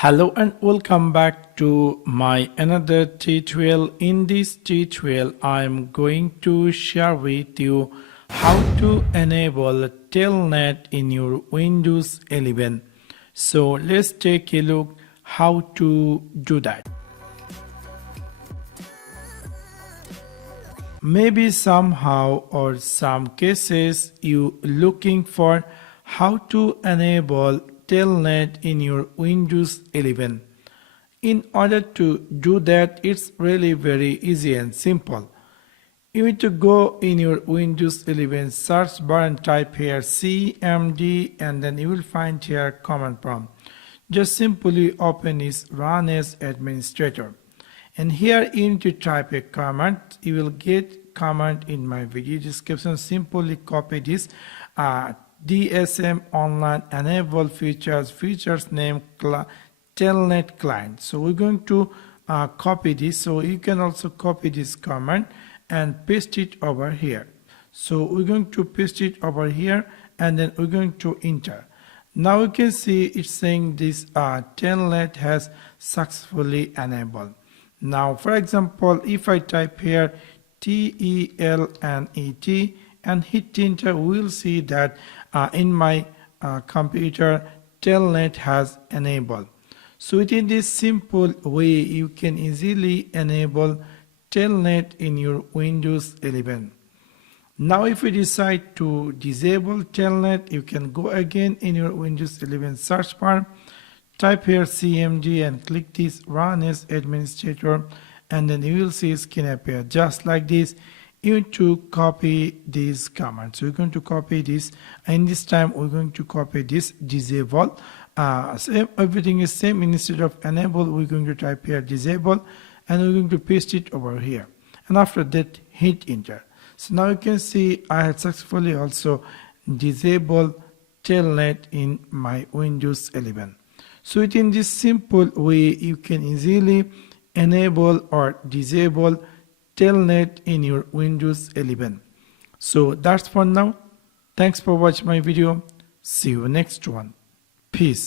Hello and welcome back to my another tutorial. In this tutorial I am going to share with you how to enable Telnet in your Windows 11. So let's take a look how to do that. Maybe somehow or some cases you looking for how to enable Telnet in your Windows 11. In order to do that, it's really very easy and simple. You need to go in your Windows 11 search bar and type here cmd, and then you will find here command prompt. Just simply open this run as administrator. And here you need to type a command. You will get command in my video description. Simply copy this DSM online enable features name TelnetClient. So we're going to copy this. So you can also copy this command and paste it over here. So we're going to paste it over here and then we're going to enter. Now you can see it's saying this Telnet has successfully enabled. Now for example, if I type here TELNET and hit enter, we will see that in my computer Telnet has enabled. So within this simple way you can easily enable Telnet in your Windows 11. Now if you decide to disable Telnet, you can go again in your Windows 11 search bar, type here cmd and click this run as administrator, and then you will see screen appear just like this. You need to copy this command. So we're going to copy this, and this time we're going to copy this disable. Everything is same. Instead of enable, we're going to type here disable, and we're going to paste it over here, and after that hit enter. So now you can see I had successfully also disabled Telnet in my Windows 11. So within this simple way you can easily enable or disable Telnet in your Windows 11. So that's for now. Thanks for watching my video. See you next one. Peace.